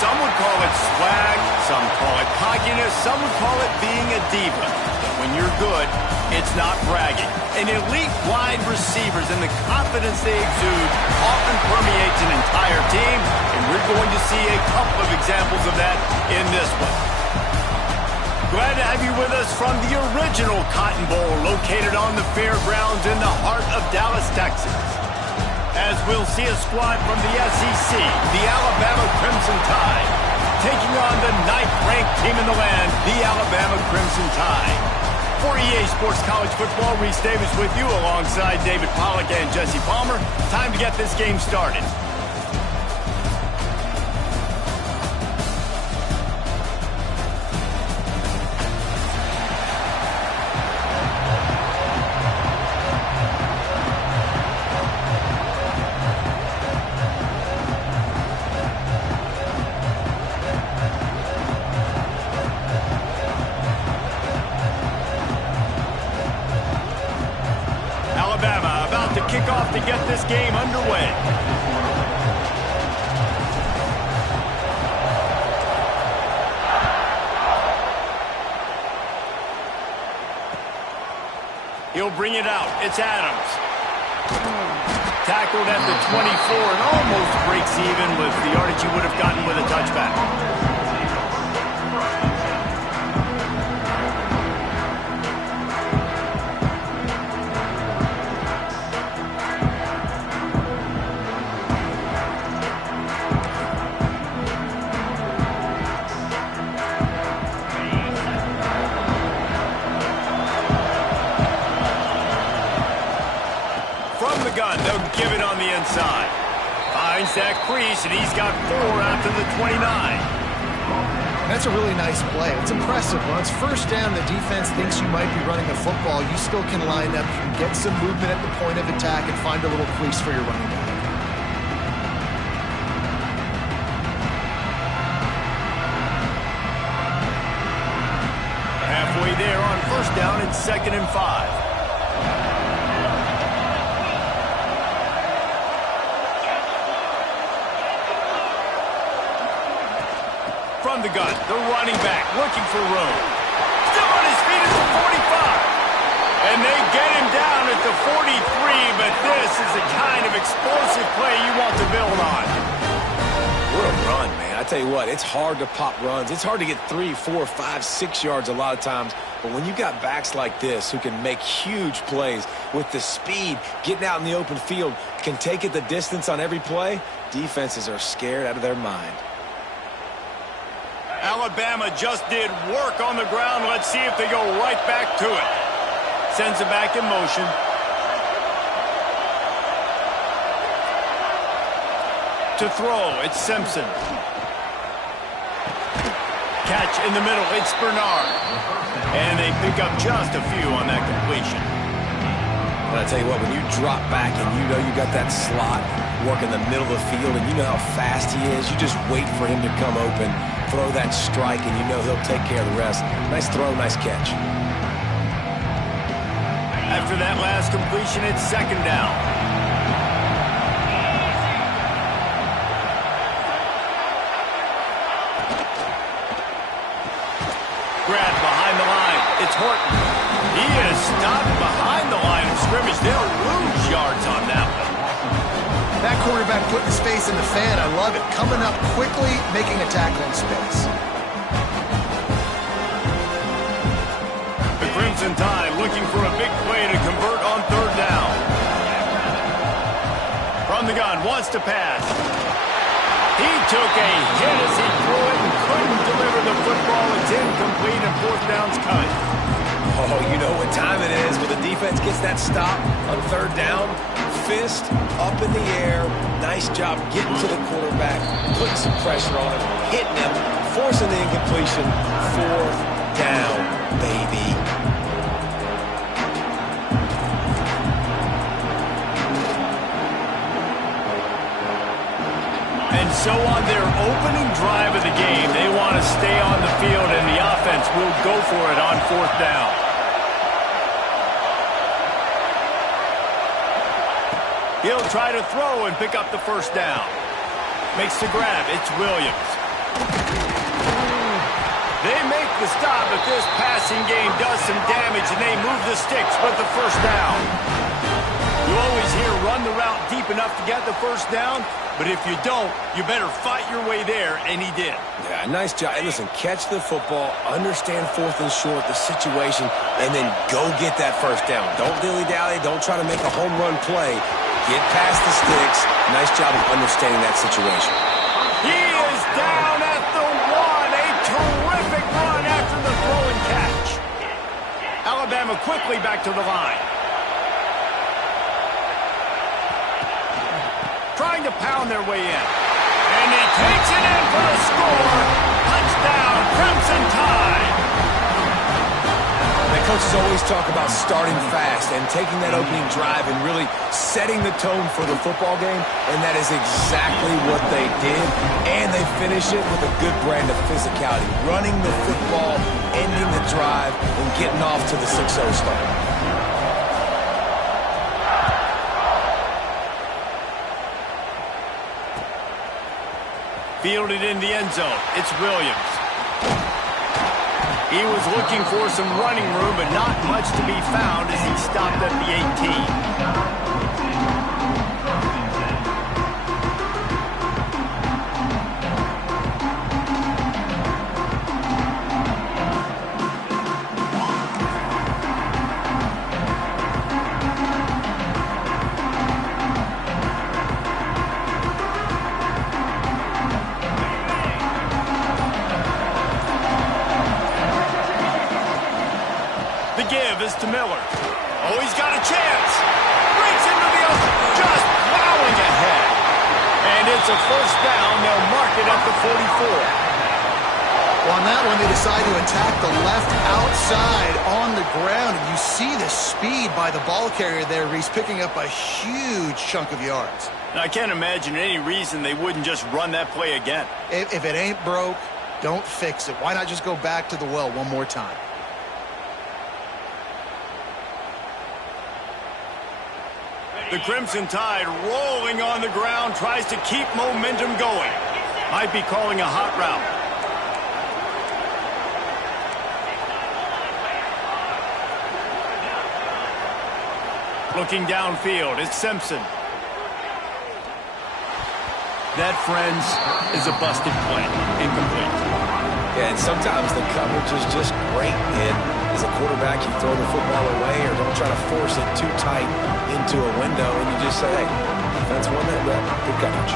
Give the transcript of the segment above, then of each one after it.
Some would call it swag, some call it cockiness, some would call it being a diva. But when you're good, it's not bragging. And elite wide receivers and the confidence they exude often permeates an entire team, and we're going to see a couple of examples of that in this one. Glad to have you with us from the original Cotton Bowl located on the fairgrounds in the heart of Dallas, Texas. As we'll see a squad from the SEC, the Alabama Crimson Tide, taking on the 9th-ranked team in the land, the Alabama Crimson Tide. For EA Sports College Football, Reese Davis with you alongside David Pollack and Jesse Palmer. Time to get this game started. Alabama about to kick off to get this game underway. He'll bring it out. It's Adams. Tackled at the 24 and almost breaks even with the yardage he would have gotten with a touchback. Gun. They'll give it on the inside. Finds that crease, and he's got 4 after the 29. That's a really nice play. It's impressive. When it's first down, the defense thinks you might be running the football. You still can line up. You can get some movement at the point of attack and find a little crease for your running back. Halfway there on first down and 2nd and 5. From the gun, the running back looking for room. Still on his feet at the 45. And they get him down at the 43, but this is the kind of explosive play you want to build on. What a run, man. I tell you what, it's hard to pop runs. It's hard to get 3, 4, 5, 6 yards a lot of times. But when you got backs like this who can make huge plays with the speed, getting out in the open field, can take it the distance on every play, defenses are scared out of their mind. Alabama just did work on the ground. Let's see if they go right back to it. Sends it back in motion. To throw, it's Simpson. Catch in the middle, it's Bernard. And they pick up just a few on that completion. But I tell you what, when you drop back and you know you got that slot work in the middle of the field and you know how fast he is, you just wait for him to come open, throw that strike, and you know he'll take care of the rest. Nice throw, nice catch. After that last completion, it's 2nd down. Grab behind the line. It's Horton. He is stopped behind the line of scrimmage. They'll lose yards on that one. That quarterback putting his face in the fan, I love it. Coming up quickly, making a tackle in space. The Crimson Tide looking for a big play to convert on 3rd down. From the gun, wants to pass. He took a hit as he threw it and couldn't deliver the football. It's incomplete and 4th down's coming. Oh, you know what time it is. When the defense gets that stop on 3rd down, fist up in the air. Nice job getting to the quarterback, putting some pressure on him, hitting him, forcing the incompletion. 4th down, baby. And so on their opening drive of the game, they want to stay on the field, and the offense will go for it on 4th down. He'll try to throw and pick up the 1st down. Makes the grab. It's Williams. They make the stop, but this passing game does some damage, and they move the sticks with the first down. You always hear run the route deep enough to get the first down, but if you don't, you better fight your way there, and he did. Yeah, nice job. Hey, listen, catch the football, understand fourth and short, the situation, and then go get that first down. Don't dilly-dally. Don't try to make a home run play. Get past the sticks. Nice job of understanding that situation. He is down at the one. A terrific run after the throw and catch. Alabama quickly back to the line. Trying to pound their way in. And he takes it in for the score. Touchdown, Crimson Tide. The coaches always talk about starting fast and taking that opening drive and really setting the tone for the football game, and that is exactly what they did, and they finish it with a good brand of physicality, running the football, ending the drive, and getting off to the 6-0 start. Fielded in the end zone. It's Williams. He was looking for some running room, but not much to be found as he stopped at the 18. Is to Miller. Oh, he's got a chance. Breaks into the open, just plowing ahead. And it's a first down. They'll mark it at the 44. Well, on that one, they decide to attack the left outside on the ground. And you see the speed by the ball carrier there, Reese, picking up a huge chunk of yards. Now, I can't imagine any reason they wouldn't just run that play again. If it ain't broke, don't fix it. Why not just go back to the well one more time? The Crimson Tide rolling on the ground, tries to keep momentum going. Might be calling a hot route. Looking downfield, it's Simpson. That, friends, is a busted play. Incomplete. Yeah, and sometimes the coverage is just great. And as a quarterback, you throw the football away or don't try to force it too tight into a window, and you just say, hey, defense won that rep. Good coverage.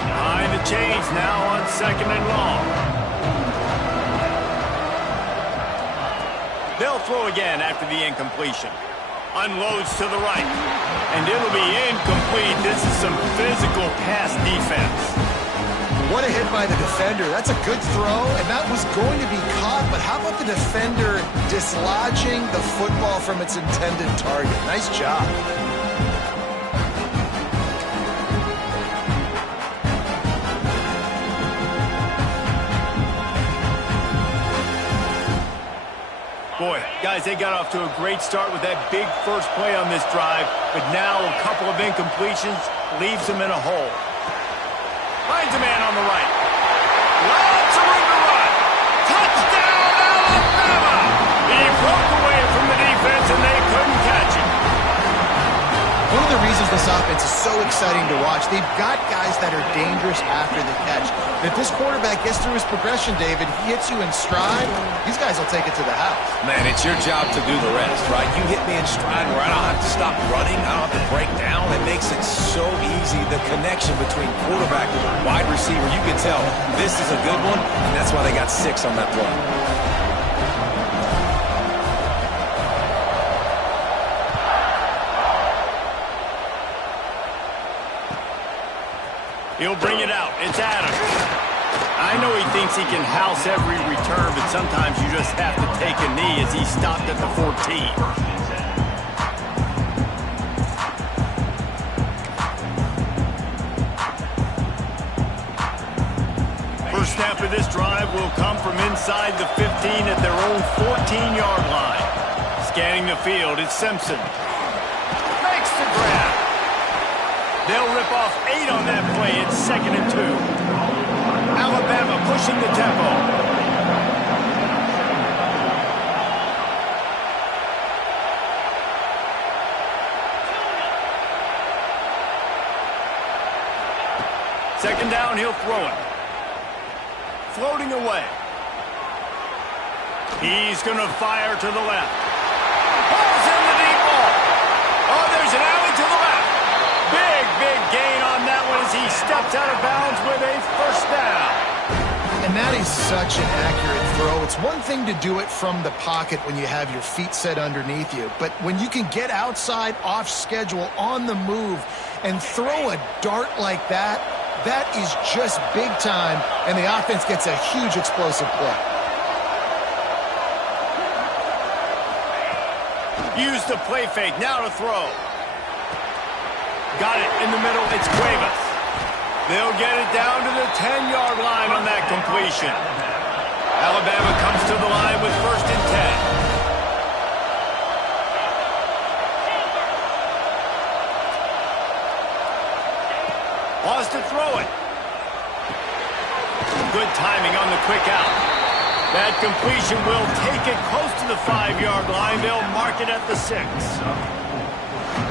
Behind the chains now on 2nd and long. They'll throw again after the incompletion. Unloads to the right. And it'll be incomplete. This is some physical pass defense. What a hit by the defender. That's a good throw, and that was going to be caught, but how about the defender dislodging the football from its intended target? Nice job. Boy, guys, they got off to a great start with that big first play on this drive, but now a couple of incompletions leaves them in a hole. Finds a man on the right. Lots of room to run. Touchdown, Alabama! He broke away from the defense, and they couldn't catch him. One of the reasons this offense is so exciting to watch, they've got guys that are dangerous after the catch. And if this quarterback gets through his progression, David, he hits you in stride, these guys will take it to the house. Man, it's your job to do the rest, right? You hit me in stride where I don't have to stop running. I don't have to break down. It makes it so easy. The connection between quarterback and wide receiver, you can tell this is a good one, and that's why they got 6 on that play. He'll bring it out. It's Adams. I know he thinks he can house every return, but sometimes you just have to take a knee as he stopped at the 14. First snap of this drive will come from inside the 15 at their own 14-yard line. Scanning the field, it's Simpson. Makes the grab. They'll rip off 8 on that play. It's 2nd and 2. Alabama pushing the tempo. Second down, he'll throw it. Floating away. He's going to fire to the left. Balls in the deep ball. Oh, there's an alley to the left. Big gain on that one as he steps out of bounds with a first down. And that is such an accurate throw. It's one thing to do it from the pocket when you have your feet set underneath you, but when you can get outside, off schedule, on the move, and throw a dart like that, that is just big time, and the offense gets a huge explosive play. Use the play fake, now to throw. Got it in the middle, it's Cuevas. They'll get it down to the 10-yard line on that completion. Alabama comes to the line with 1st and 10. Wants to throw it. Good timing on the quick out. That completion will take it close to the 5-yard line. They'll mark it at the 6.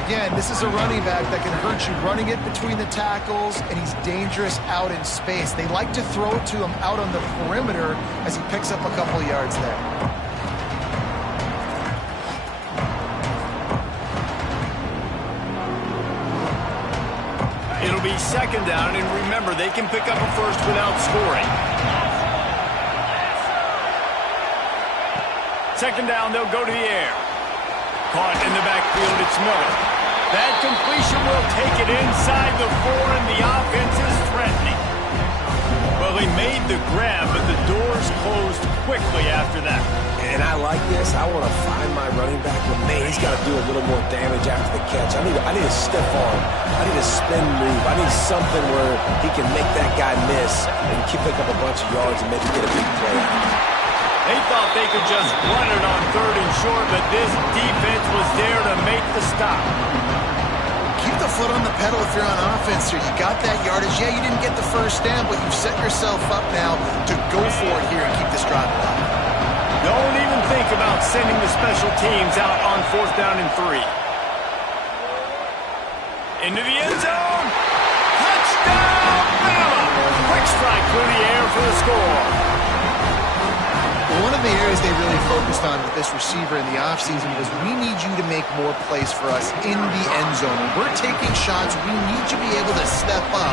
Again, this is a running back that can hurt you running it between the tackles, and he's dangerous out in space. They like to throw it to him out on the perimeter as he picks up a couple yards there. It'll be 2nd down, and remember, they can pick up a first without scoring. 2nd down, they'll go to the air. Caught in the backfield, it's Miller. That completion will take it inside the 4, and the offense is threatening. Well, he made the grab, but the doors closed quickly after that. And I like this. I want to find my running back, but man, he's got to do a little more damage after the catch. I need a stiff arm. I need a spin move. I need something where he can make that guy miss and pick up a bunch of yards and maybe get a big play. They thought they could just run it on 3rd and short, but this defense was there to make the stop. Keep the foot on the pedal if you're on offense here. You got that yardage. Yeah, you didn't get the first down, but you've set yourself up now to go for it here and keep this drive alive. Don't even think about sending the special teams out on 4th down and 3. Into the end zone. Touchdown, Bama! Quick strike through the air for the score. One of the areas they really focused on with this receiver in the offseason was we need you to make more plays for us in the end zone. When we're taking shots, we need you to be able to step up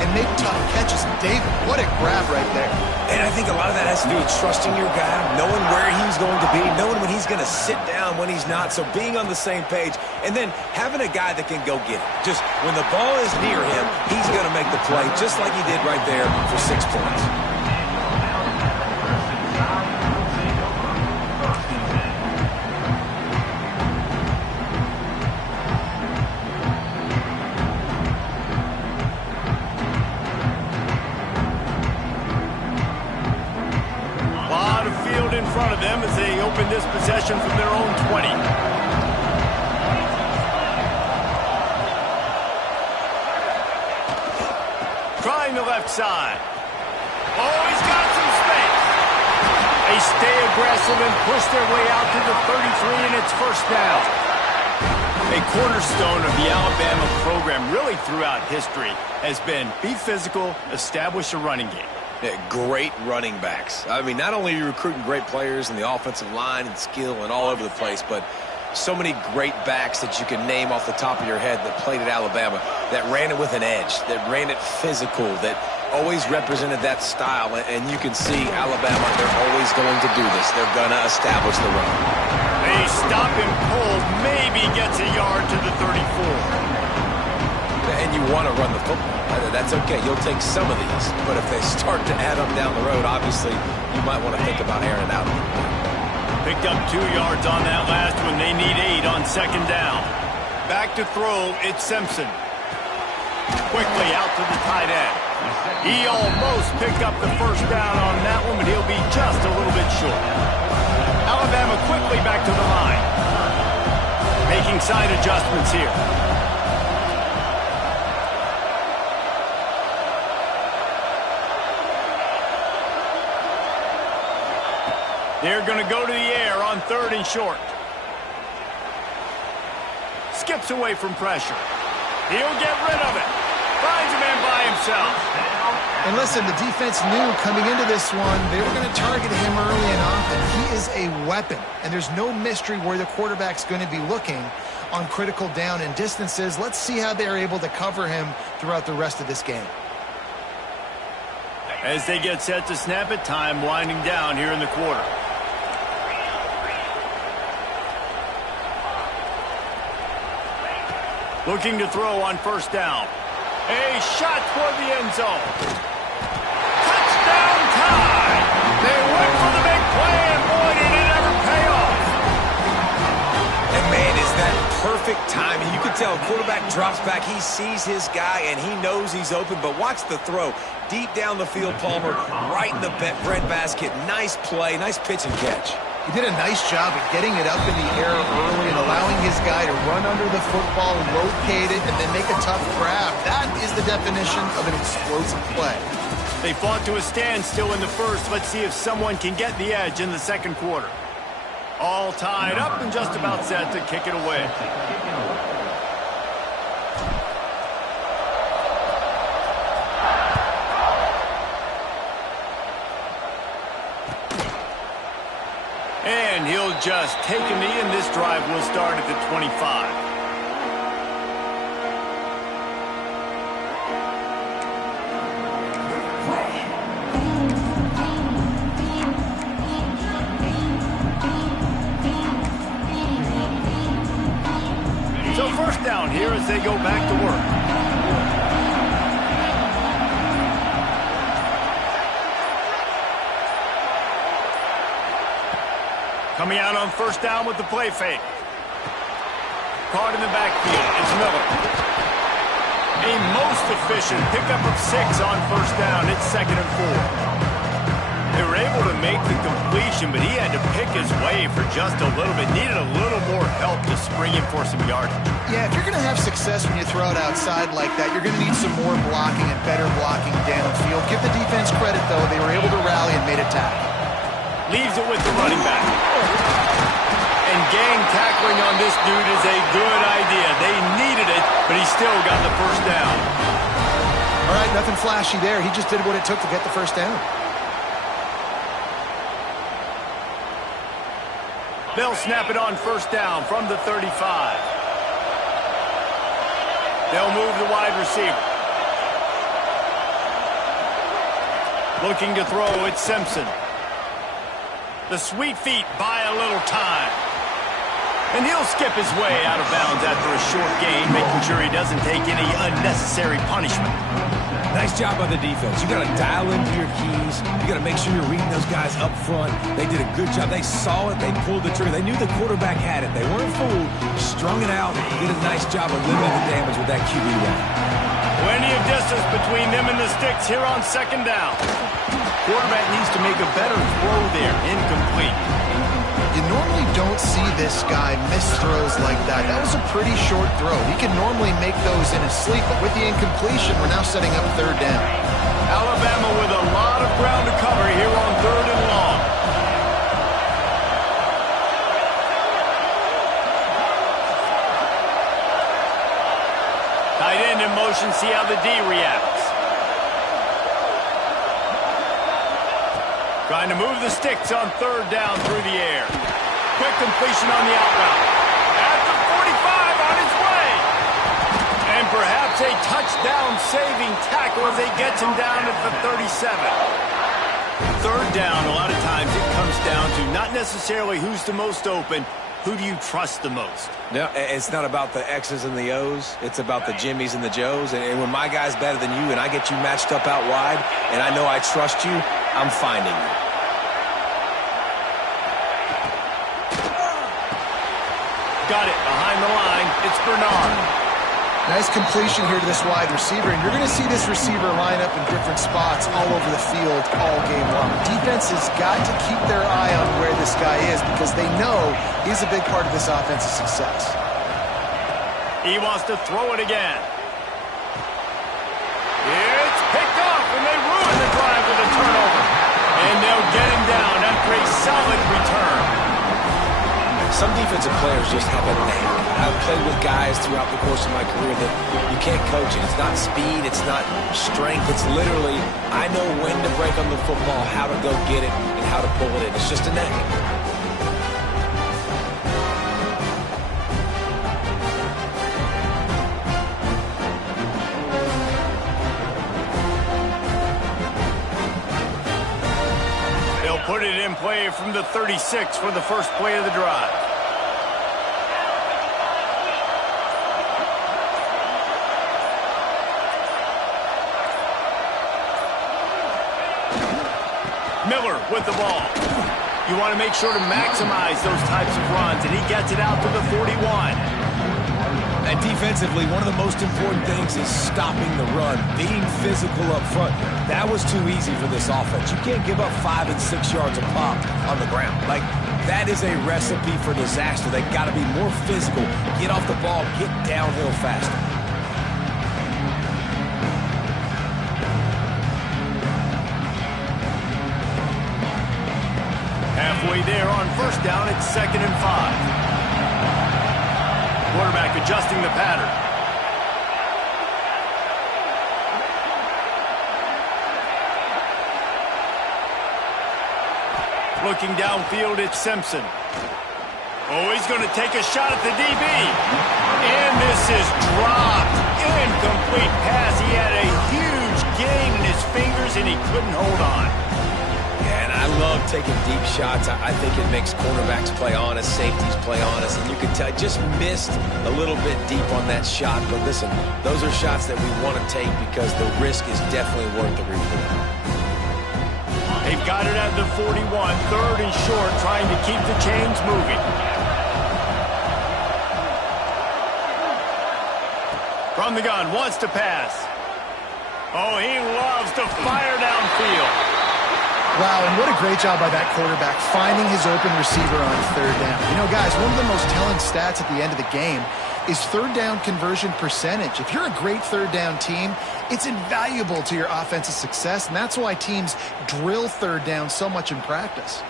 and make tough catches. David, what a grab right there. And I think a lot of that has to do with trusting your guy, knowing where he's going to be, knowing when he's going to sit down, when he's not, so being on the same page, and then having a guy that can go get it. Just when the ball is near him, he's going to make the play, just like he did right there for 6 points. In front of them as they open this possession from their own 20. Trying the left side. Oh, he's got some space. They stay aggressive and push their way out to the 33, and it's 1st down. A cornerstone of the Alabama program really throughout history has been be physical, establish a running game. Great running backs. I mean, not only are you recruiting great players in the offensive line and skill and all over the place, but so many great backs that you can name off the top of your head that played at Alabama, that ran it with an edge, that ran it physical, that always represented that style. And you can see Alabama, they're always going to do this. They're going to establish the run. They stop him cold, maybe gets a yard to the 34. And you want to run the football. That's okay. You'll take some of these. But if they start to add up down the road, obviously, you might want to think about airing it out. Picked up 2 yards on that last one. They need 8 on 2nd down. Back to throw, it's Simpson. Quickly out to the tight end. He almost picked up the first down on that one, but he'll be just a little bit short. Alabama quickly back to the line. Making side adjustments here. They're going to go to the air on 3rd and short. Skips away from pressure. He'll get rid of it. Finds a man by himself. And listen, the defense knew coming into this one, they were going to target him early and often. He is a weapon, and there's no mystery where the quarterback's going to be looking on critical down and distances. Let's see how they're able to cover him throughout the rest of this game. As they get set to snap it, time winding down here in the quarter. Looking to throw on 1st down. A shot toward the end zone. Touchdown tie! They went for the big play, and boy, did it ever pay off. And man, is that perfect timing. You can tell quarterback drops back. He sees his guy, and he knows he's open. But watch the throw. Deep down the field, Palmer, right in the breadbasket. Nice play, nice pitch and catch. He did a nice job of getting it up in the air early and allowing his guy to run under the football, locate it, and then make a tough grab. That is the definition of an explosive play. They fought to a standstill in the first. Let's see if someone can get the edge in the 2nd quarter. All tied up and just about set to kick it away. And he'll just take a knee, and this drive will start at the 25. So 1st down here as they go back to work. Coming out on 1st down with the play fake. Caught in the backfield. It's Miller. A most efficient pickup of 6 on 1st down. It's 2nd and 4. They were able to make the completion, but he had to pick his way for just a little bit. Needed a little more help to spring him for some yardage. Yeah, if you're going to have success when you throw it outside like that, you're going to need some more blocking and better blocking downfield. Give the defense credit, though. They were able to rally and made a tackle. Leaves it with the running back. And gang tackling on this dude is a good idea. They needed it, but he still got the 1st down. All right, nothing flashy there. He just did what it took to get the 1st down. They'll snap it on 1st down from the 35. They'll move the wide receiver. Looking to throw, it's Simpson. The sweet feet buy a little time. And he'll skip his way out of bounds after a short gain, making sure he doesn't take any unnecessary punishment. Nice job by the defense. You got to dial into your keys. You got to make sure you're reading those guys up front. They did a good job. They saw it. They pulled the trigger. They knew the quarterback had it. They weren't fooled. Strung it out. Did a nice job of limiting the damage with that QB run. Plenty of distance between them and the sticks here on 2nd down. Quarterback needs to make a better throw there. Incomplete. You normally don't see this guy miss throws like that. That was a pretty short throw. He can normally make those in his sleep, but with the incompletion, we're now setting up 3rd down. Alabama with a lot of ground to cover here on 3rd and long. Tight end in motion, see how the D reacts. Trying to move the sticks on 3rd down through the air. Quick completion on the out route. At the 45 on his way. And perhaps a touchdown-saving tackle as they gets him down at the 37. 3rd down, a lot of times it comes down to not necessarily who's the most open, who do you trust the most? No, it's not about the X's and the O's. It's about the Jimmies and the Joes. And when my guy's better than you and I get you matched up out wide and I know I trust you, I'm finding you. Got it behind the line. It's Bernard. Nice completion here to this wide receiver, and you're going to see this receiver line up in different spots all over the field all game long. Defense has got to keep their eye on where this guy is because they know he's a big part of this offense's success. He wants to throw it again. It's picked off, and they ruin the drive with a turnover. And they'll get him down after a solid Some defensive players just have a knack. I've played with guys throughout the course of my career that you can't coach it. It's not speed, it's not strength. It's literally, I know when to break on the football, how to go get it, and how to pull it in. It's just a knack. Put it in play from the 36 for the first play of the drive. Miller with the ball. You want to make sure to maximize those types of runs, and he gets it out to the 41. And defensively, one of the most important things is stopping the run, being physical up front. That was too easy for this offense. You can't give up 5 and 6 yards a pop on the ground. Like, that is a recipe for disaster. They got to be more physical, get off the ball, get downhill faster. Halfway there on first down, it's 2nd and 5. Quarterback adjusting the pattern. Looking downfield, it's Simpson. Oh, he's going to take a shot at the DB. And this is dropped. Incomplete pass. He had a huge gain in his fingers, and he couldn't hold on. I love taking deep shots. I think it makes cornerbacks play honest, safeties play honest, and you can tell just missed a little bit deep on that shot. But listen, those are shots that we want to take because the risk is definitely worth the reward. They've got it at the 41, 3rd and short, trying to keep the chains moving. From the gun, wants to pass. Oh, he loves to fire downfield. Wow, and what a great job by that quarterback finding his open receiver on 3rd down. You know, guys, one of the most telling stats at the end of the game is 3rd down conversion percentage. If you're a great 3rd down team, it's invaluable to your offensive success, and that's why teams drill 3rd down so much in practice.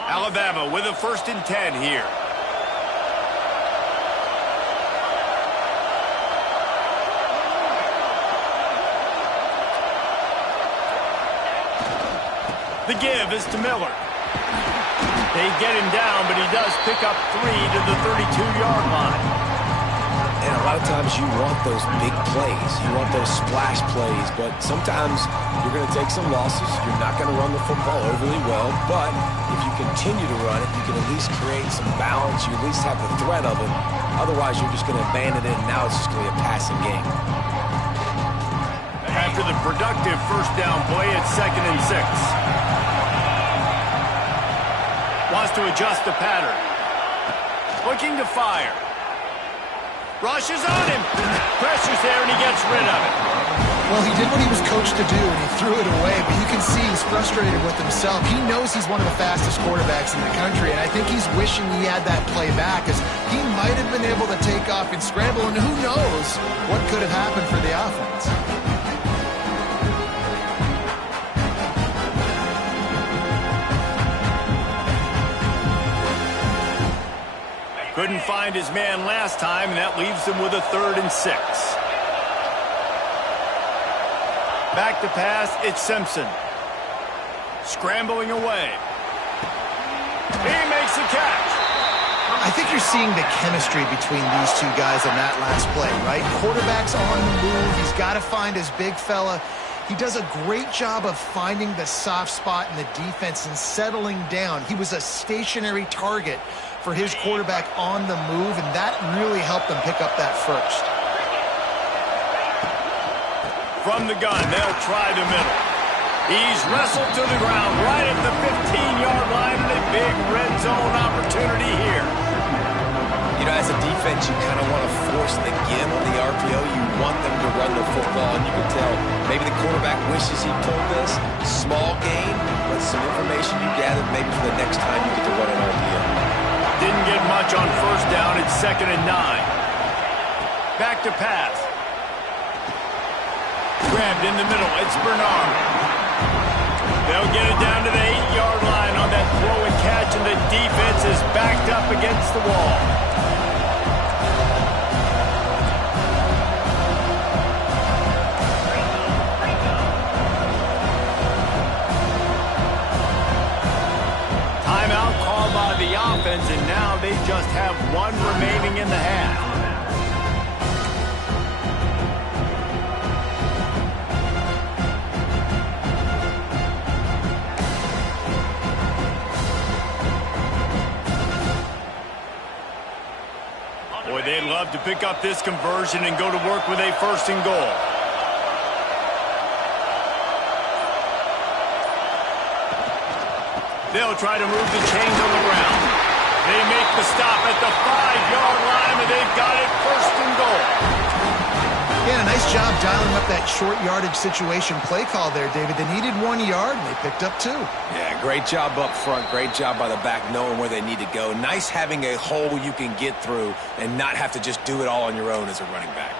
Alabama with a 1st and 10 here. The give is to Miller. They get him down, but he does pick up 3 to the 32-yard line. And a lot of times you want those big plays. You want those splash plays, but sometimes you're going to take some losses. You're not going to run the football overly well, but if you continue to run it, you can at least create some balance. You at least have the threat of it. Otherwise, you're just going to abandon it, and now it's just going to be a passing game. After the productive first down play, it's 2nd and 6. Wants to adjust the pattern. Looking to fire. Rushes on him. Pressure's there, and he gets rid of it. Well, he did what he was coached to do, and he threw it away, but you can see he's frustrated with himself. He knows he's one of the fastest quarterbacks in the country, and I think he's wishing he had that play back, as he might have been able to take off and scramble, and who knows what could have happened for the offense. Couldn't find his man last time, and that leaves him with a 3rd and 6. Back to pass, it's Simpson. Scrambling away. He makes the catch. I think you're seeing the chemistry between these two guys on that last play, right? Quarterback's on the move. He's got to find his big fella. He does a great job of finding the soft spot in the defense and settling down. He was a stationary target for his quarterback on the move, and that really helped them pick up that first. From the gun, they'll try the middle. He's wrestled to the ground right at the 15-yard line, and a big red zone opportunity here. You know, as a defense, you kind of want to force the give on the RPO. You want them to run the football, and you can tell maybe the quarterback wishes he pulled this. Small gain, but some information you gathered maybe for the next time you get to run an RPO. Didn't get much on first down. It's 2nd and 9. Back to pass. Grabbed in the middle. It's Bernard. They'll get it down to the 8-yard line on that throw and catch, and the defense is backed up against the wall. Timeout called by the offense, and now they just have one remaining in the half. Boy, they'd love to pick up this conversion and go to work with a 1st and goal. They'll try to move the chains on the ground. They make the stop at the 5-yard line, and they've got it 1st and goal. Yeah, nice job dialing up that short yardage situation play call there, David. They needed 1 yard, and they picked up 2. Yeah, great job up front. Great job by the back knowing where they need to go. Nice having a hole you can get through and not have to just do it all on your own as a running back.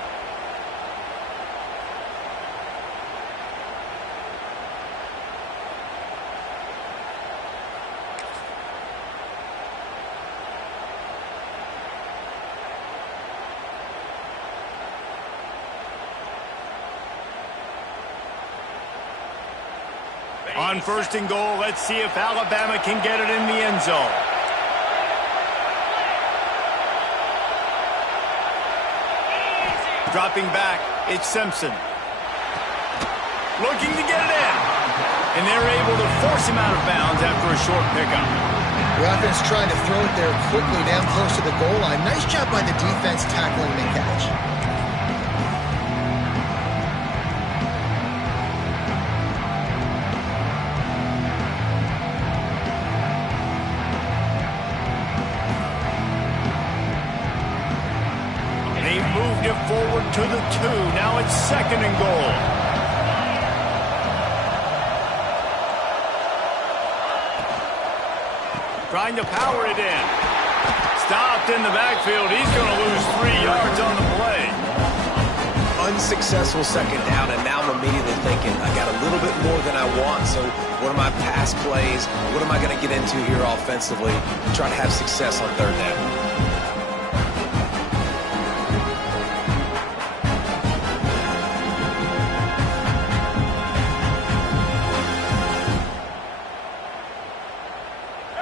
On 1st and goal, let's see if Alabama can get it in the end zone. Dropping back, it's Simpson. Looking to get it in. And they're able to force him out of bounds after a short pickup. The offense trying to throw it there quickly down close to the goal line. Nice job by the defense tackling the catch. Forward to the 2. Now it's 2nd and goal. Trying to power it in. Stopped in the backfield. He's going to lose 3 yards on the play. Unsuccessful 2nd down, and now I'm immediately thinking, I got a little bit more than I want, so what are my pass plays? What am I going to get into here offensively to try to have success on 3rd down?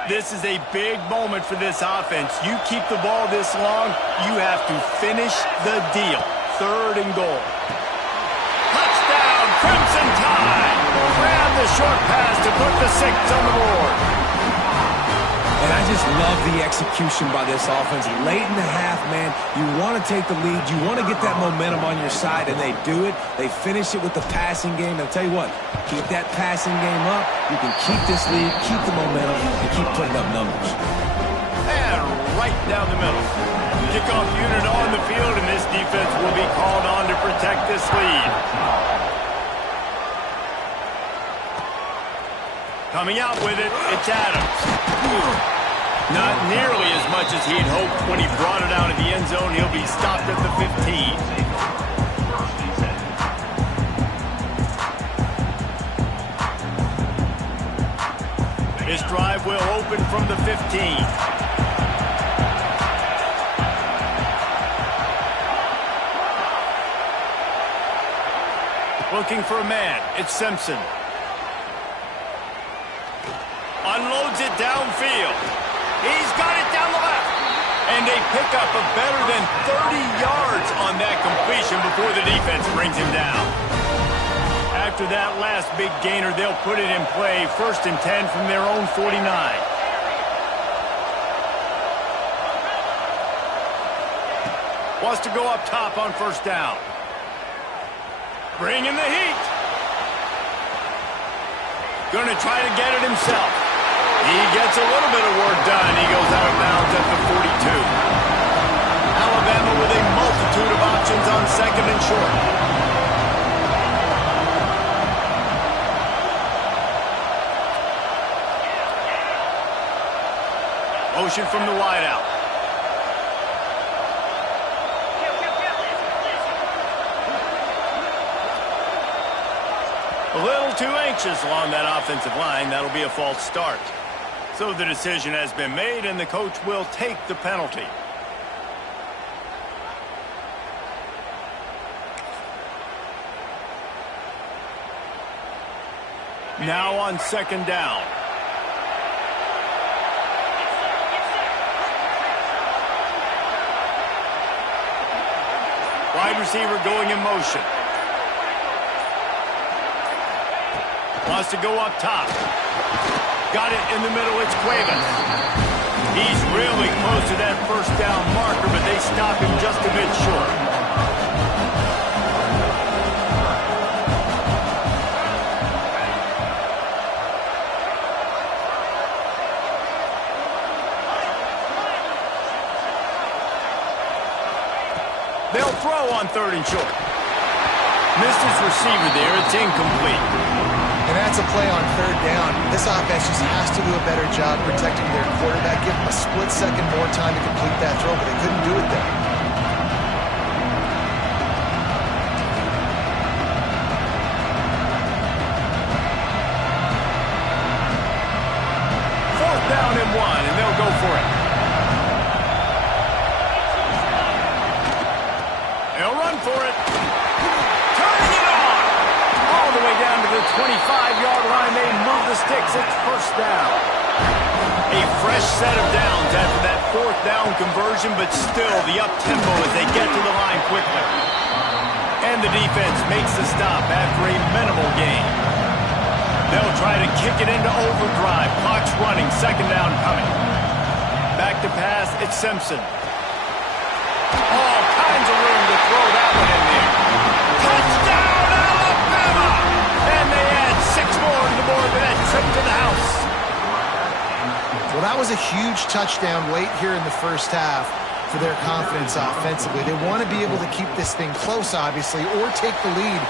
This is a big moment for this offense. You keep the ball this long, you have to finish the deal. 3rd and goal. Touchdown, Crimson Tide. Grab the short pass to put the 6 on the board. And I just love the execution by this offense. Late in the half, man, you want to take the lead. You want to get that momentum on your side, and they do it. They finish it with the passing game. And I'll tell you what, keep that passing game up. You can keep this lead, keep the momentum, and keep putting up numbers. And right down the middle. Kickoff unit on the field, and this defense will be called on to protect this lead. Coming out with it, it's Adams. Not nearly as much as he'd hoped when he brought it out of the end zone. He'll be stopped at the 15. This drive will open from the 15. Looking for a man. It's Simpson. Unloads it downfield. He's got it down the left. And they pick up a better than 30 yards on that completion before the defense brings him down. After that last big gainer, they'll put it in play. 1st and 10 from their own 49. Wants to go up top on 1st down. Bringing the heat. Going to try to get it himself. He gets a little bit of work done. He goes out of bounds at the 42. Alabama with a multitude of options on 2nd and short. Motion from the wideout. A little too anxious along that offensive line. That'll be a false start. So the decision has been made, and the coach will take the penalty. Now on second down. Wide receiver going in motion. Wants to go up top. Got it in the middle. It's Cuevas. He's really close to that first down marker, but they stop him just a bit short. They'll throw on third and short. Missed his receiver there. It's incomplete. And that's a play on third down. This offense just has to do a better job protecting their quarterback. Give him a split second more time to complete that throw, but they couldn't do it there. Fourth down and 1, and they'll go for it. They'll run for it. Turning it on. All the way down to the 25-yard line. They move the sticks. It's first down. A fresh set of downs after that fourth down conversion, but still the up-tempo as they get to the line quickly. And the defense makes the stop after a minimal gain. They'll try to kick it into overdrive. Clock's running. Second down coming. Back to pass. It's Simpson. All kinds of room to throw that one in there. Touchdown, Alabama! And they add 6 more to the board with that trip to the house. Well, that was a huge touchdown late here in the first half for their confidence offensively. They want to be able to keep this thing close, obviously, or take the lead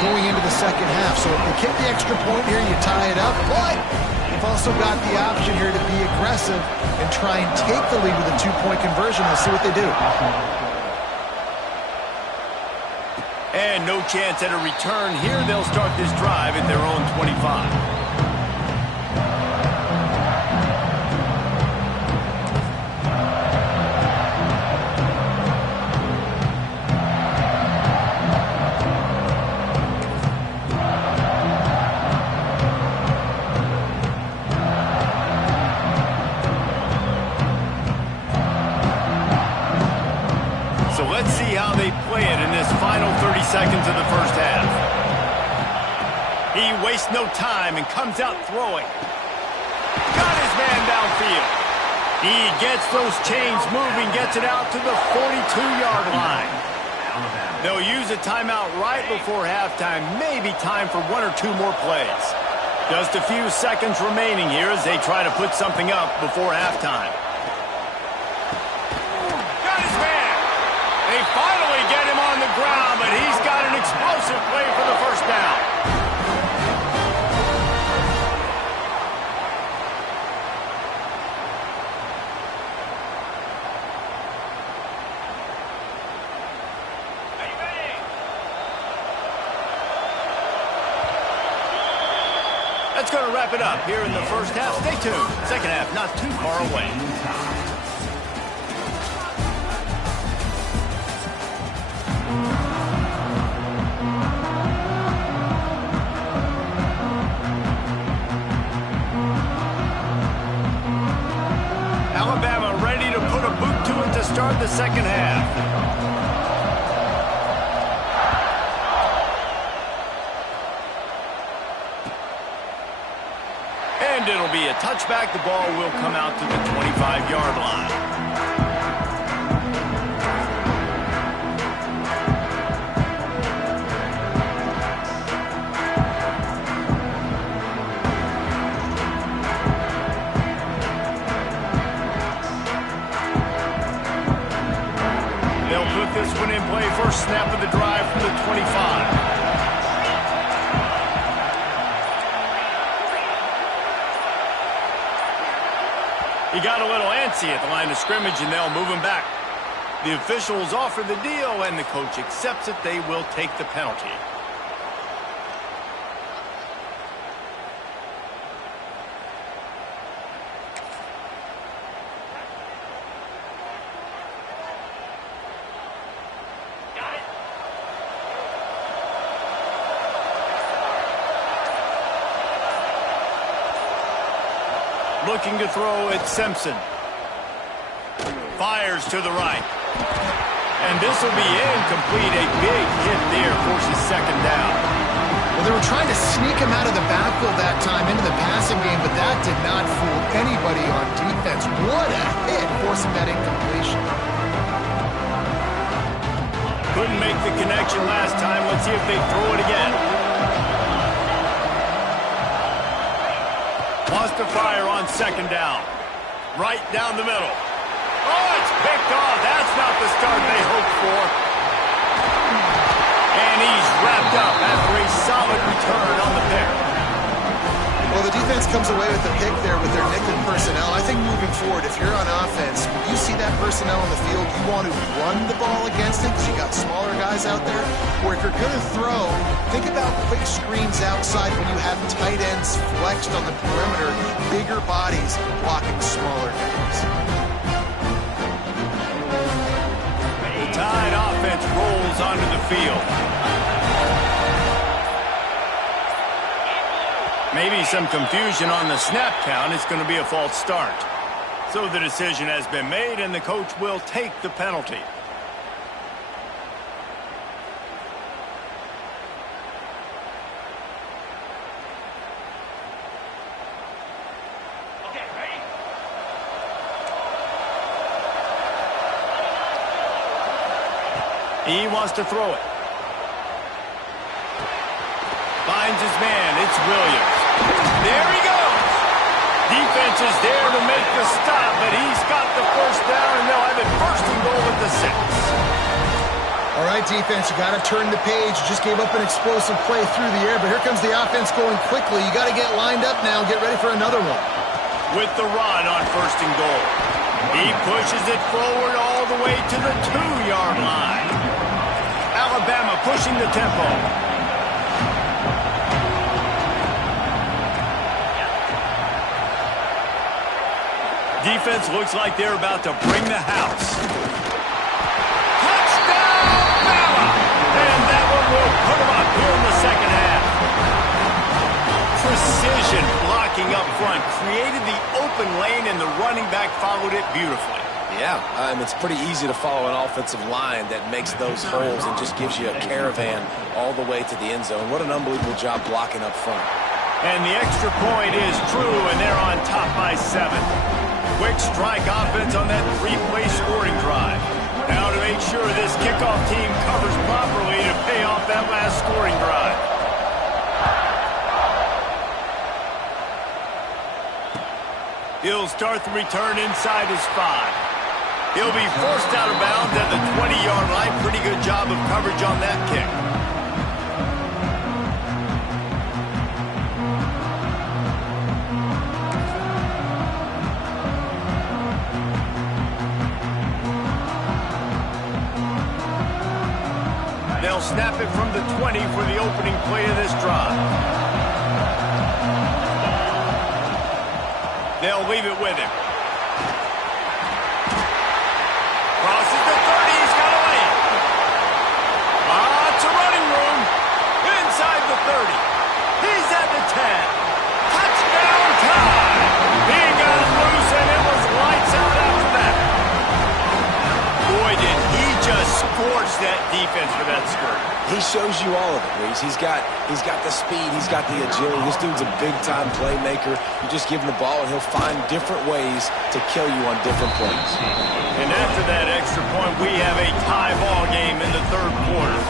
going into the second half. So if they kick the extra point here, you tie it up. But they've also got the option here to be aggressive and try and take the lead with a 2-point conversion. We'll see what they do. And no chance at a return here. They'll start this drive at their own 25. So let's see how they play it in this final 30 seconds of the first half. He wastes no time and comes out throwing. Got his man downfield. He gets those chains moving, gets it out to the 42-yard line. They'll use a timeout right before halftime. Maybe time for 1 or 2 more plays. Just a few seconds remaining here as they try to put something up before halftime. They finally get him on the ground, but he's got an explosive play for the first down. That's going to wrap it up here in the first half. Stay tuned. Second half not too far away. Alabama ready to put a boot to it to start the second half. And it'll be a touchback. The ball will come out to the 25-yard line. This one in play, first snap of the drive from the 25. He got a little antsy at the line of scrimmage, and they'll move him back. The officials offer the deal, and the coach accepts it. They will take the penalty. looking to throw at Simpson. Fires to the right. And this will be incomplete. A big hit there forces second down. Well, they were trying to sneak him out of the backfield that time into the passing game, but that did not fool anybody on defense. What a hit, forcing that incompletion. Couldn't make the connection last time. Let's see if they throw it again. Wants to fire on second down. Right down the middle. Oh, it's picked off. That's not the start they hoped for. And he's wrapped up after a solid return on the pick. Well, the defense comes away with a pick there with their nickel personnel. I think moving forward, if you're on offense, when you see that personnel on the field, you want to run the ball against it because you got smaller guys out there. Or if you're going to throw, think about quick screens outside when you have tight ends flexed on the perimeter, bigger bodies blocking smaller guys. The Tide offense rolls onto the field. Maybe some confusion on the snap count. It's going to be a false start. So the decision has been made, and the coach will take the penalty. Okay, ready? He wants to throw it. Finds his man. It's Williams. There he goes. Defense is there to make the stop, but he's got the first down, and they'll have it first and goal at the 6. All right, defense, you got to turn the page. You just gave up an explosive play through the air, but here comes the offense going quickly. You got to get lined up now and get ready for another one. With the run on first and goal. He pushes it forward all the way to the 2-yard line. Alabama pushing the tempo. Defense looks like they're about to bring the house. Touchdown, Bama! And that one will put them up here in the second half. Precision blocking up front created the open lane, and the running back followed it beautifully. Yeah, it's pretty easy to follow an offensive line that makes those holes and just gives you a caravan all the way to the end zone. What an unbelievable job blocking up front. And the extra point is true, and they're on top by 7. Quick strike offense on that 3-play scoring drive. Now to make sure this kickoff team covers properly to pay off that last scoring drive. He'll start the return inside his 5. He'll be forced out of bounds at the 20-yard line. Pretty good job of coverage on that kick. They'll snap it from the 20 for the opening play of this drive. They'll leave it with him. Crosses the 30. He's got a lane. Lots of running room. Inside the 30. He's at the 10. Touchdown time. He got it loose, and it was lights out after that. Boy, did he just scorch that defense for that skirt. He shows you all of it, Reese. He's got the speed. He's got the agility. This dude's a big-time playmaker. You just give him the ball, and he'll find different ways to kill you on different plays. And after that extra point, we have a tie ball game in the third quarter.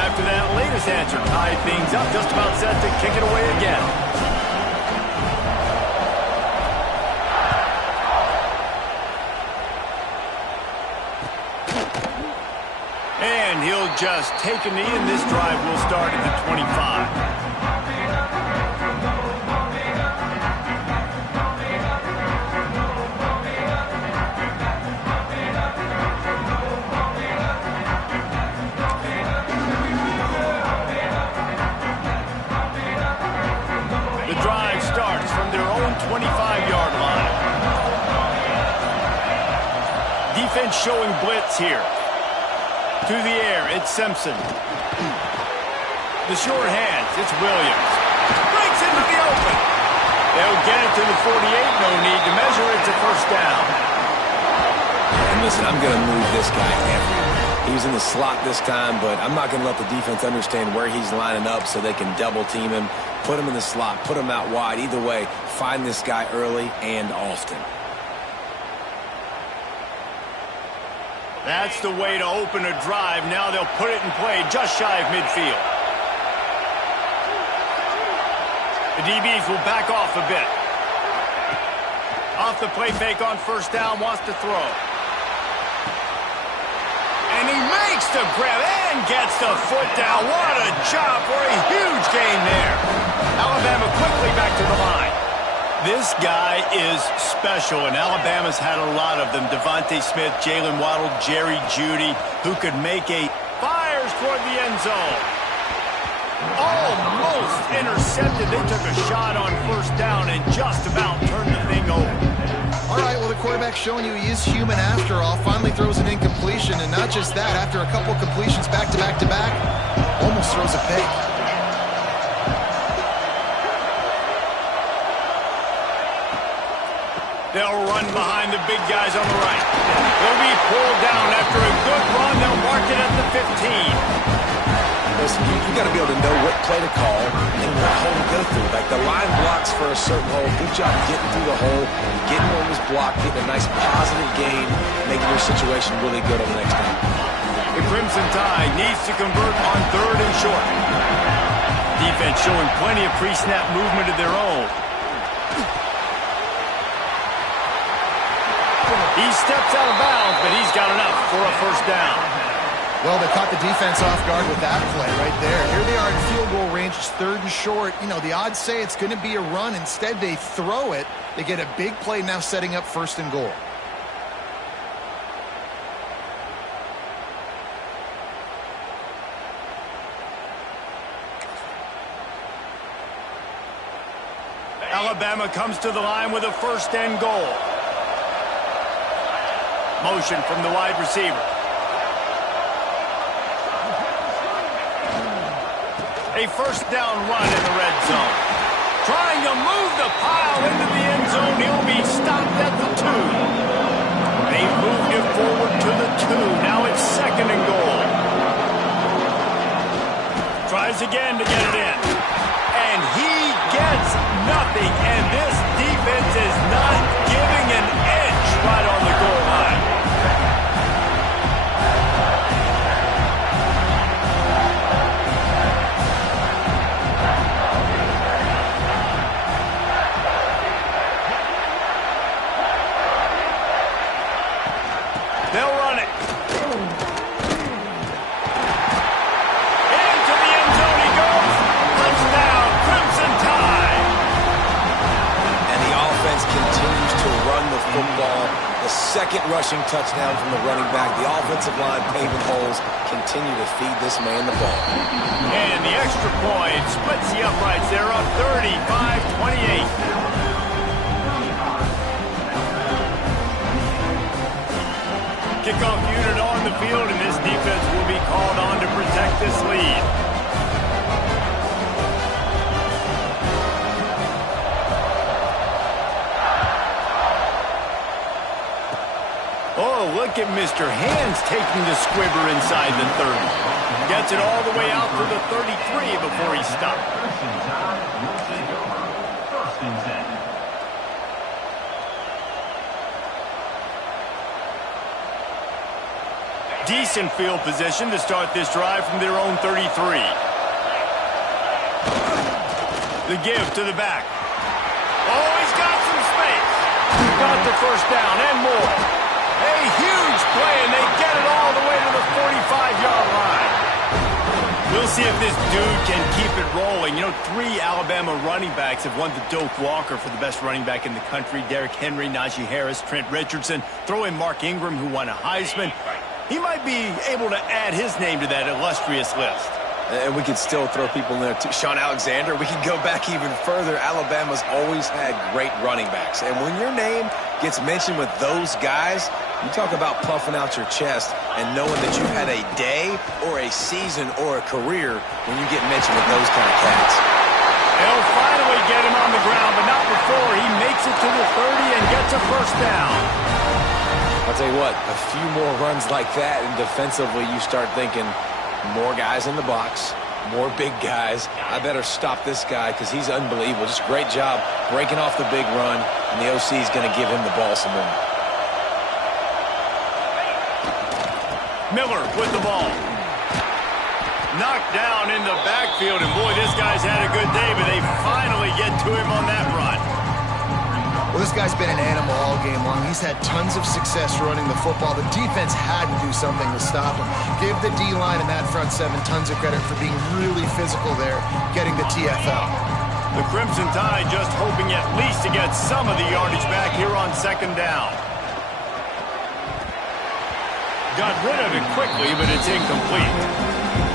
After that latest answer tied things up, just about set to kick it away again. And he'll just take a knee, and this drive will start at the 25. The drive starts from their own 25-yard line. Defense showing blitz here. To the air, it's Simpson. The short hands, it's Williams. Breaks into the open. They'll get it to the 48. No need to measure it to first down. And listen, I'm going to move this guy everywhere. He was in the slot this time, but I'm not going to let the defense understand where he's lining up so they can double team him, put him in the slot, put him out wide. Either way, find this guy early and often. That's the way to open a drive. Now they'll put it in play just shy of midfield. The DBs will back off a bit. Off the play fake on first down, wants to throw. And he makes the grab and gets the foot down. What a job for a huge gain there. Alabama quickly back to the line. This guy is special, and Alabama's had a lot of them. Devontae Smith, Jalen Waddle, Jerry Jeudy, who could make a fires toward the end zone. Almost intercepted. They took a shot on first down and just about turned the thing over. All right, well, the quarterback's showing you he is human after all. Finally throws an incompletion, and not just that, after a couple completions back to back to back, almost throws a pick. They'll run behind the big guys on the right. They'll be pulled down after a good run. They'll mark it at the 15. Listen, you got to be able to know what play to call and what hole to go through. Like the line blocks for a certain hole. Good job getting through the hole, getting where it was blocked, getting a nice positive gain, making your situation really good on the next time. The Crimson Tide needs to convert on third and short. Defense showing plenty of pre-snap movement of their own. He steps out of bounds, but he's got enough for a first down. Well, they caught the defense off guard with that play right there. Here they are in field goal range. It's third and short. You know, the odds say it's going to be a run. Instead, they throw it. They get a big play now setting up first and goal. Alabama comes to the line with a first and goal. Motion from the wide receiver. A first down run in the red zone. Trying to move the pile into the end zone. He'll be stopped at the 2. They moved it forward to the 2. Now it's second and goal. Tries again to get it in. And he gets nothing. And this defense is not giving an inch right on the goal line. They'll run it. Into the end zone he goes. Touchdown, Crimson Tide. And the offense continues to run the football. The second rushing touchdown from the running back. The offensive line paving holes. Continue to feed this man the ball. And the extra point splits the uprights. They're up 35-28. Kickoff unit on the field, and this defense will be called on to protect this lead. Oh, look at Mr. Hands taking the squibber inside the 30. Gets it all the way out to the 33 before he stopped. Decent field position to start this drive from their own 33. The give to the back. Oh, he's got some space. Got the first down and more. A huge play, and they get it all the way to the 45-yard line. We'll see if this dude can keep it rolling. You know, 3 Alabama running backs have won the Doak Walker for the best running back in the country. Derrick Henry, Najee Harris, Trent Richardson. Throw in Mark Ingram, who won a Heisman. He might be able to add his name to that illustrious list. And we could still throw people in there too. Sean Alexander, we can go back even further. Alabama's always had great running backs. And when your name gets mentioned with those guys, you talk about puffing out your chest and knowing that you've had a day or a season or a career when you get mentioned with those kind of cats. They'll finally get him on the ground, but not before he makes it to the 30 and gets a first down. I'll tell you what, a few more runs like that, and defensively you start thinking more guys in the box, more big guys. I better stop this guy because he's unbelievable. Just great job breaking off the big run, and the OC is going to give him the ball some more. Miller with the ball. Knocked down in the backfield, and boy, this guy's had a good day, but they finally get to him on that run. Well, this guy's been an animal all game long. He's had tons of success running the football. The defense had to do something to stop him. Give the D-line and that front seven tons of credit for being really physical there, getting the TFL. The Crimson Tide just hoping at least to get some of the yardage back here on second down. Got rid of it quickly, but it's incomplete.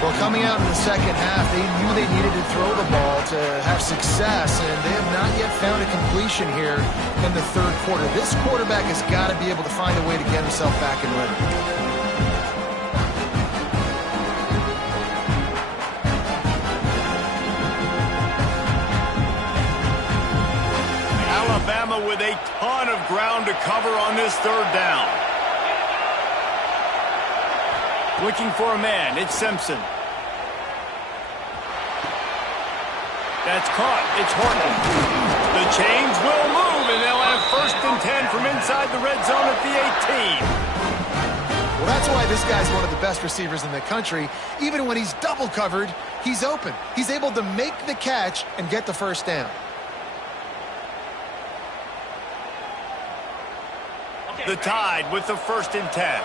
Well, coming out in the second half, they knew they needed to throw the ball to have success, and they have not yet found a completion here in the third quarter. This quarterback has got to be able to find a way to get himself back in rhythm. Alabama with a ton of ground to cover on this third down. Looking for a man. It's Simpson. That's caught. It's Horton. The chains will move, and they'll have 1st and 10 from inside the red zone at the 18. Well, that's why this guy's one of the best receivers in the country. Even when he's double covered, he's open. He's able to make the catch and get the first down. The Tide with the 1st and 10.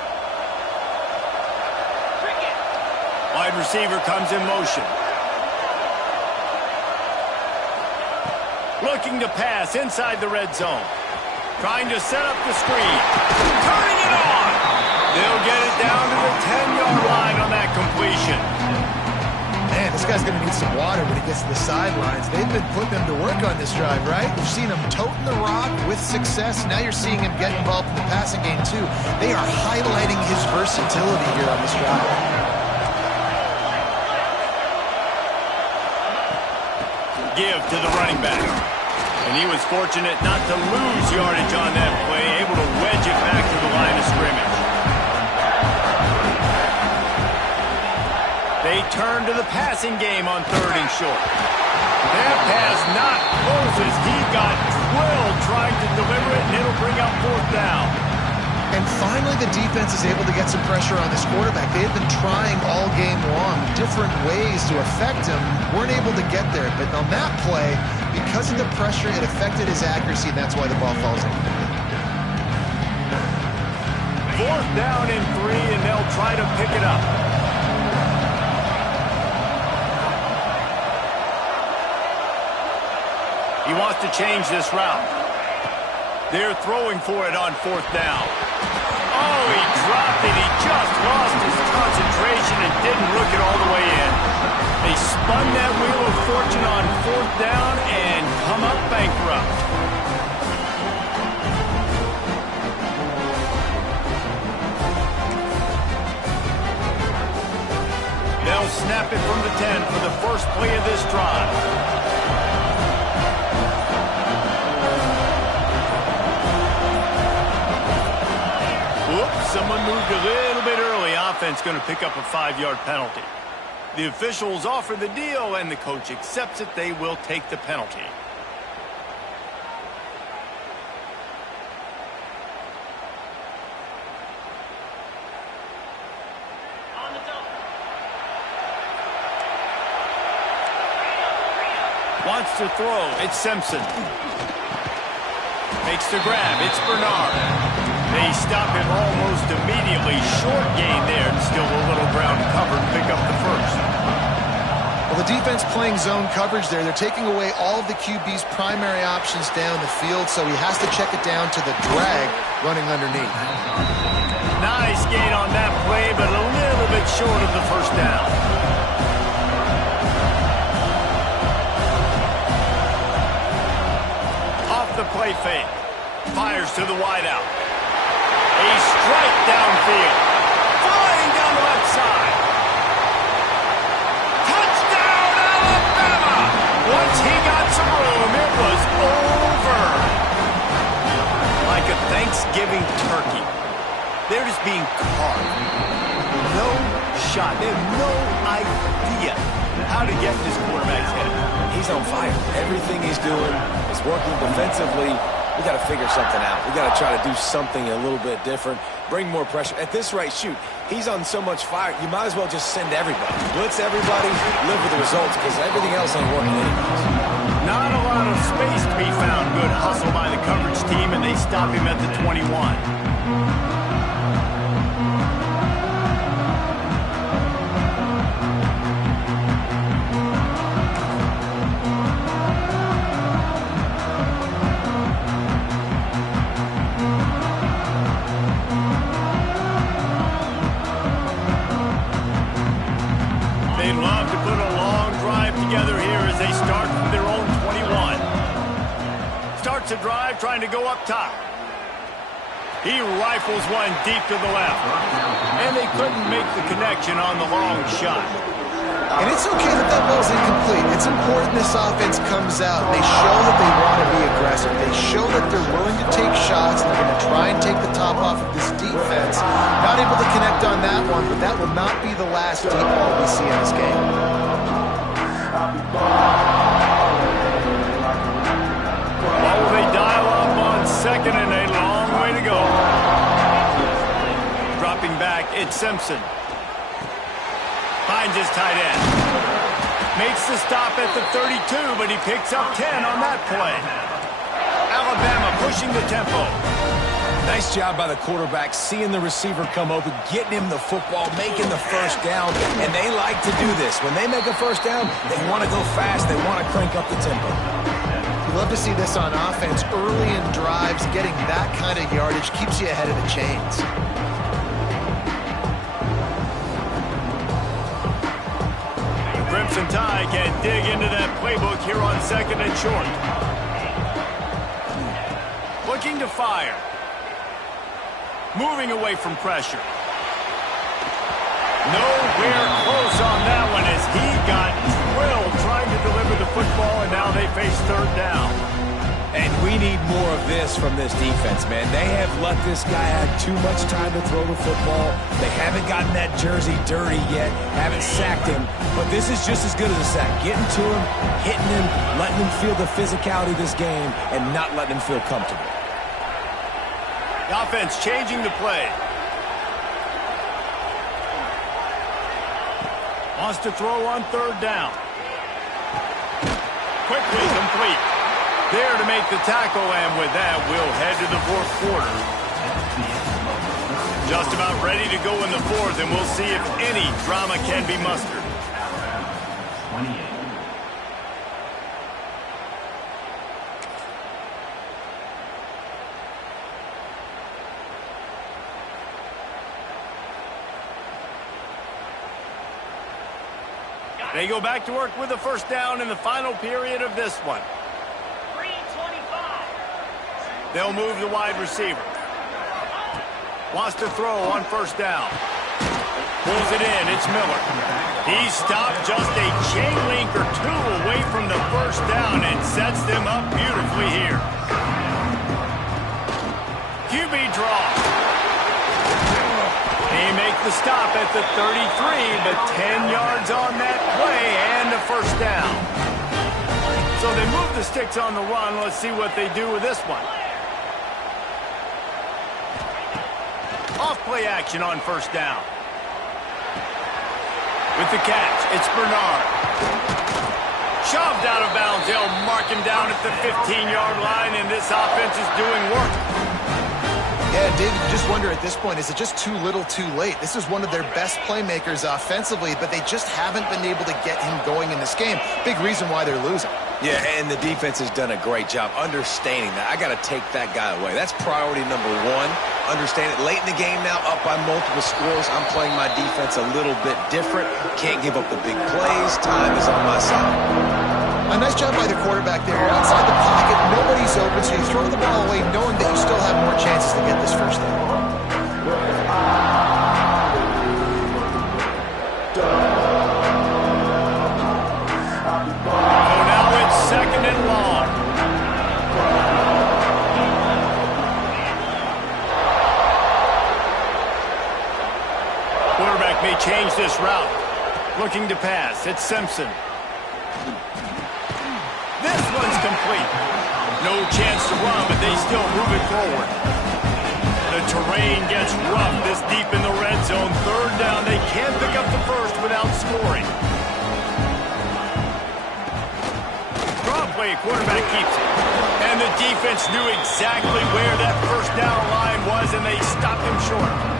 Wide receiver comes in motion. Looking to pass inside the red zone. Trying to set up the screen. Turning it on. They'll get it down to the 10-yard line on that completion. Man, this guy's going to need some water when he gets to the sidelines. They've been putting him to work on this drive, right? You've seen him toting the rock with success. Now you're seeing him get involved in the passing game, too. They are highlighting his versatility here on this drive. Give to the running back. And he was fortunate not to lose yardage on that play, able to wedge it back to the line of scrimmage. They turn to the passing game on 3rd and short. That pass not Moses. He got drilled trying to deliver it, and it'll bring up 4th down. And finally, the defense is able to get some pressure on this quarterback. They have been trying all game long different ways to affect him. Weren't able to get there. But on that play, because of the pressure, it affected his accuracy, and that's why the ball falls in. 4th down and 3, and they'll try to pick it up. He wants to change this route. They're throwing for it on 4th down. Oh, he dropped it. He just lost his concentration and didn't look it all the way in. They spun that wheel of fortune on 4th down and come up bankrupt. They'll snap it from the 10 for the first play of this drive. Someone moved a little bit early. Offense going to pick up a 5-yard penalty. The officials offer the deal, and the coach accepts it. They will take the penalty. Wants to throw. It's Simpson. Makes the grab. It's Bernard. They stop him almost immediately. Short gain there, and still a little ground covered to pick up the first. Well, the defense playing zone coverage there. They're taking away all of the QB's primary options down the field, so he has to check it down to the drag running underneath. Nice gain on that play, but a little bit short of the first down. Off the play fake. Fires to the wideout. A strike downfield. Flying down the left side. Touchdown, Alabama! Once he got they're just being carved. No shot. They have no idea how to get in this quarterback's head. He's on fire. Everything he's doing is working defensively. We got to figure something out. We got to try to do something a little bit different, bring more pressure. At this rate, shoot, he's on so much fire, you might as well just send everybody. Blitz everybody, live with the results, because everything else ain't working anyways. Not a lot of space to be found. Good hustle by the coverage team, and they stop him at the 21. They'd love to put a long drive together here as they start from their own 21. Starts a drive trying to go up top. He rifles one deep to the left. And they couldn't make the connection on the long shot. And it's okay that that ball's incomplete. It's important this offense comes out. They show that they want to be aggressive. They show that they're willing to take shots, and they're going to try and take the top off of this defense. Not able to connect on that one, but that will not be the last deep ball we see in this game. Well, they dial up on second and a long way to go. Dropping back, it's Simpson. Finds his tight end. Makes the stop at the 32, but he picks up 10 on that play. Alabama pushing the tempo. Nice job by the quarterback, seeing the receiver come open, getting him the football, making the first down, and they like to do this. When they make a first down, they want to go fast, they want to crank up the tempo. You love to see this on offense. Early in drives, getting that kind of yardage keeps you ahead of the chains. Crimson Tide can dig into that playbook here on second and short. Looking to fire. Moving away from pressure. Nowhere close on that one as he got drilled trying to deliver the football, and now they face third down. And we need more of this from this defense, man. They have let this guy have too much time to throw the football. They haven't gotten that jersey dirty yet, haven't sacked him. But this is just as good as a sack. Getting to him, hitting him, letting him feel the physicality of this game, and not letting him feel comfortable. The offense changing the play. Wants to throw on third down. Quickly complete. There to make the tackle, and with that, we'll head to the fourth quarter. Just about ready to go in the fourth, and we'll see if any drama can be mustered. 28. They go back to work with a first down in the final period of this one. They'll move the wide receiver. Wants to throw on first down. Pulls it in. It's Miller. He stopped just a chain link or two away from the first down and sets them up beautifully here. QB draw. He makes the stop at the 33, but 10 yards on that play and a first down. So they move the sticks on the run. Let's see what they do with this one. Off-play action on first down. With the catch, it's Bernard. Shoved out of bounds. They'll mark him down at the 15-yard line, and this offense is doing work. Yeah, David, you just wonder at this point, is it just too little too late? This is one of their best playmakers offensively, but they just haven't been able to get him going in this game. Big reason why they're losing. Yeah, and the defense has done a great job understanding that. I got to take that guy away. That's priority number one. Understand it. Late in the game now, up by multiple scores. I'm playing my defense a little bit different. Can't give up the big plays. Time is on my side. A nice job by the quarterback there. You're outside the pocket. Nobody's open, so you throw the ball away knowing that you still have more chances to get this first down. Second and long. quarterback may change this route. Looking to pass. It's Simpson. This one's complete. No chance to run, but they still move it forward. The terrain gets rough this deep in the red zone. Third down, they can't pick up the first without scoring. Draw play, quarterback keeps it. And the defense knew exactly where that first down line was, and they stopped him short.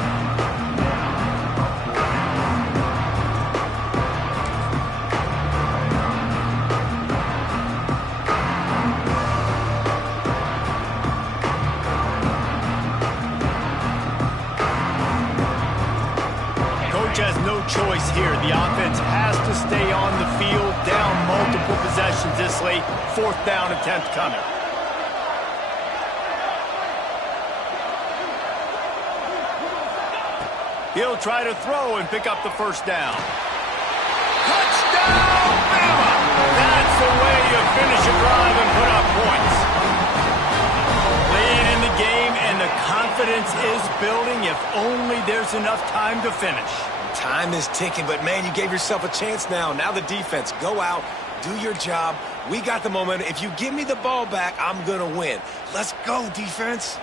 Has no choice here. The offense has to stay on the field, down multiple possessions this late. Fourth down attempt coming. He'll try to throw and pick up the first down. Touchdown, Bama! That's the way you finish a drive and put up points. Late in the game, and the confidence is building if only there's enough time to finish. Time is ticking, but, man, you gave yourself a chance now. Now the defense, go out, do your job. We got the momentum. If you give me the ball back, I'm going to win. Let's go, defense.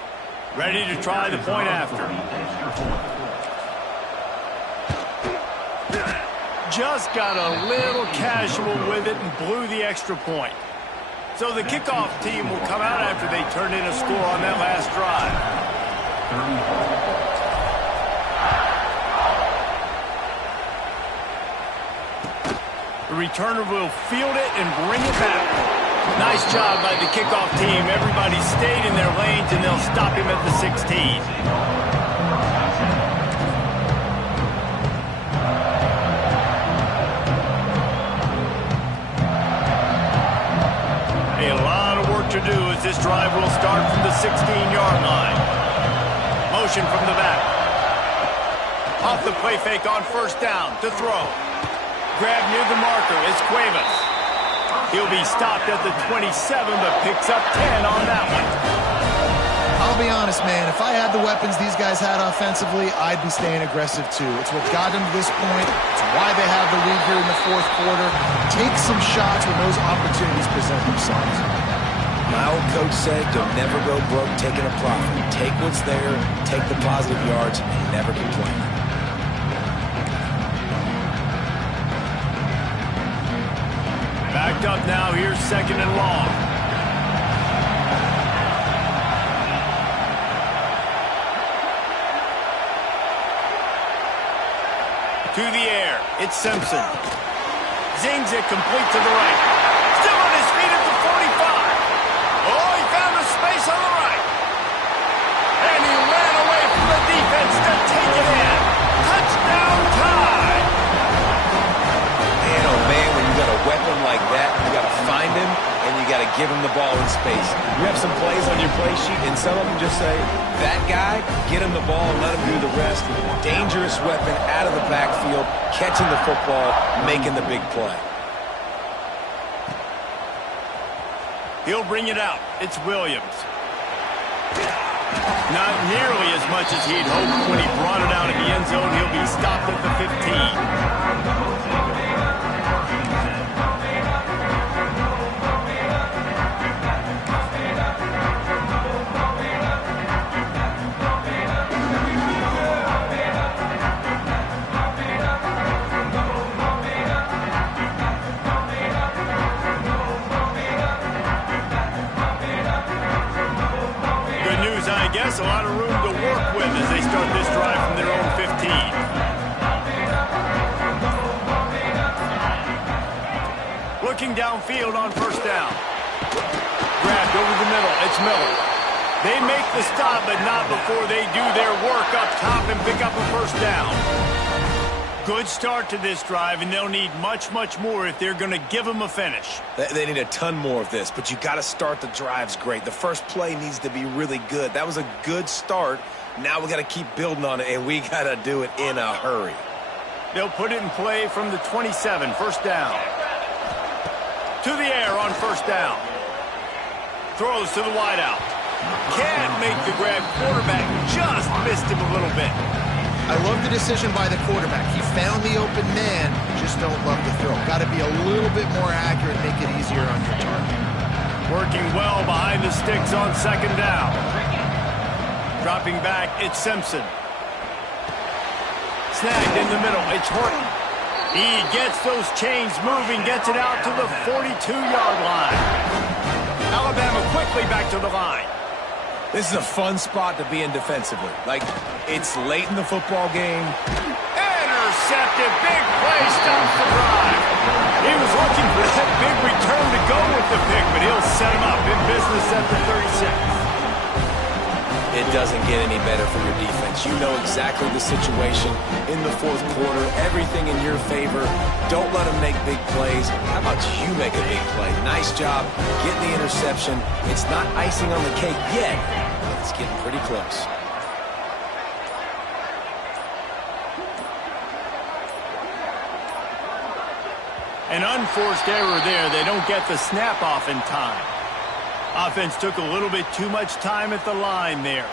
Ready to try the point after. Just got a little casual with it and blew the extra point. So the kickoff team will come out after they turn in a score on that last drive. The returner will field it and bring it back. Nice job by the kickoff team. Everybody stayed in their lanes, and they'll stop him at the 16. A lot of work to do as this drive will start from the 16-yard line. Motion from the back. Off the play fake on first down to throw. Grab near the marker. It's Cuevas. He'll be stopped at the 27, but picks up 10 on that one. I'll be honest, man. If I had the weapons these guys had offensively, I'd be staying aggressive too. It's what got them to this point. It's why they have the lead here in the fourth quarter. Take some shots when those opportunities present themselves. My old coach said, you'll never go broke taking a profit. Take what's there, take the positive yards, and never complain. Backed up now, here's second and long. To the air, it's Simpson. Zings it complete to the right. Still on his feet at the 45. Oh, he found a space on the right. And he ran away from the defense to take it in. Touchdown tie. Man, oh man, when you got a weapon like that, you got to find him, and you got to give him the ball in space. You have some plays on your play sheet, and some of them just say, that guy, get him the ball and let him do the rest. Dangerous weapon out of the backfield, catching the football, making the big play. He'll bring it out. It's Williams. Not nearly as much as he'd hoped when he brought it out in the end zone. He'll be stopped at the 15. A lot of room to work with as they start this drive from their own 15. Looking downfield on first down. Grabbed over the middle. It's Miller. They make the stop, but not before they do their work up top and pick up a first down. Good start to this drive, and they'll need much, much more if they're going to give them a finish. They need a ton more of this, but you got to start the drives great. The first play needs to be really good. That was a good start. Now we got to keep building on it, and we got to do it in a hurry. They'll put it in play from the 27, first down. To the air on first down. Throws to the wideout. Can't make the grab. Quarterback just missed him a little bit. I love the decision by the quarterback. He found the open man, just don't love the throw. Got to be a little bit more accurate, make it easier on your target. Working well behind the sticks on second down. Dropping back, it's Simpson. Snagged in the middle, it's Horton. He gets those chains moving, gets it out to the 42-yard line. Alabama quickly back to the line. This is a fun spot to be in defensively. Like, it's late in the football game. Intercepted, big play, stops the drive. He was looking for that big return to go with the pick, but he'll set him up in business at the 36. It doesn't get any better for your defense. You know exactly the situation in the fourth quarter, everything in your favor. Don't let them make big plays. How about you make a big play? Nice job getting the interception. It's not icing on the cake yet, but it's getting pretty close. An unforced error there. They don't get the snap off in time. Offense took a little bit too much time at the line there.